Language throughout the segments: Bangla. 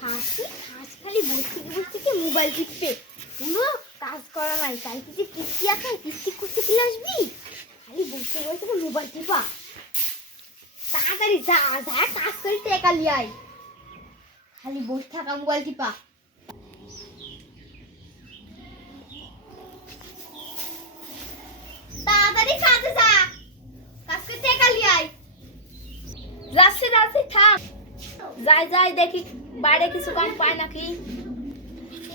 খাসি খাস খালি বসে বসে থেকে মোবাইল টিপবে কোনো কাজ করা নাই। তাই কালকে যে কিস্তি আছে কিস্তি করতে চলে আসবি? খালি বসে বসে মোবাইল টিপা। তাড়াতাড়ি যা যা কাজ করে টেকা লিয়াই খালি বসে থাকা, মোবাইল টিপা। তাড়াতাড়ি কাজে যা। কাজ করে টেকা লিয়াই যাচ্ছি যাচ্ছি থাক যাই যাই, দেখি বাইরে কিছু কম পায় নাকি।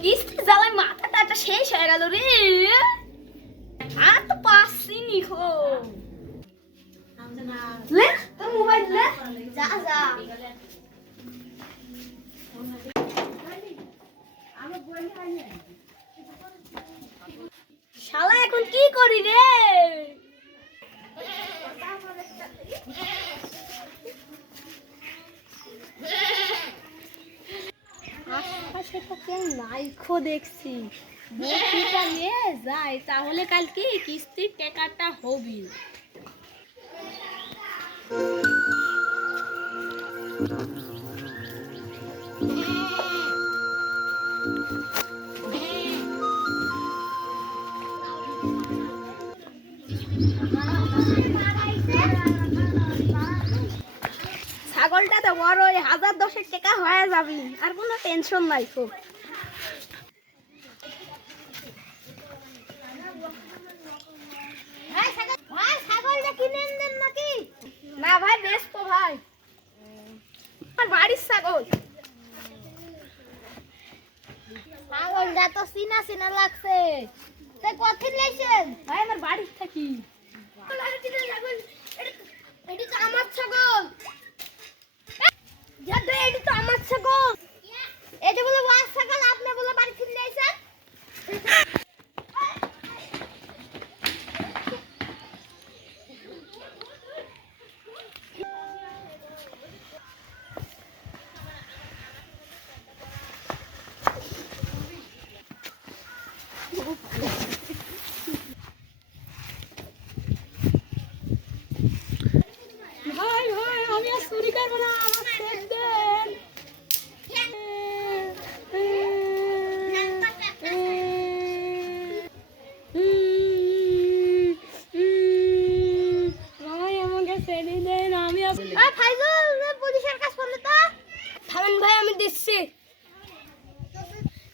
কিস্তি জ্বালায় মাথা টাটা শেষ হয়ে গেল রে। আর তো পাচ্ছি নি খো। লে, তোর মোবাইল লে। যা যা। শালা, এখন কি করি রে? আশেপাশে তো কেউ নাই খো দেখছি। বটিটা নিয়ে যাই তাহলে কালকে কিস্তির টাকাটা হবি। ছাগলটা তো বড় ওই হাজার দশেক টাকা হয়ে যাবি। আর কোনো টেনশন নাই খুব। না ভাই ভাই। আর বাড়ির ছাগল। ছাগলটা তো চিনা চিনা লাগছে। কঠিন লাইছেন ভাই আমার বাড়ির থাকি। এটি তো আমার ছাগল যাতে এটি তো আমার ছাগল এটা বলে ওয়ার ছাগল আপনি বলে বাড়ি ফিরে লাইছেন ভাই ভাই আমি আর চুরি করব না আমার চেক দেন ভাই আমাকে ছেড়ে দেন আমি আর আ ফাইজুল পুলিশের কাছে ফোন তো থামেন ভাই আমি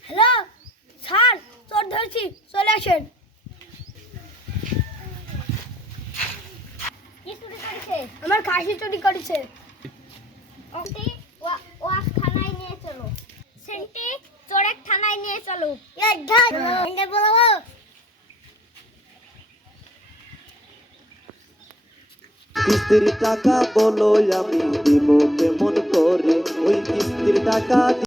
হ্যালো স্যার চোর ধরছি চলে আসেন আমার খাসি চুরি করেছে। সেন্টি ওয়াস থানায় নিয়ে চলো। সেন্টি চোরেক থানায় নিয়ে চলো। বলো। কিস্তির টাকা বলো আমি দিব কেমন করে? ওই কিস্তির টাকা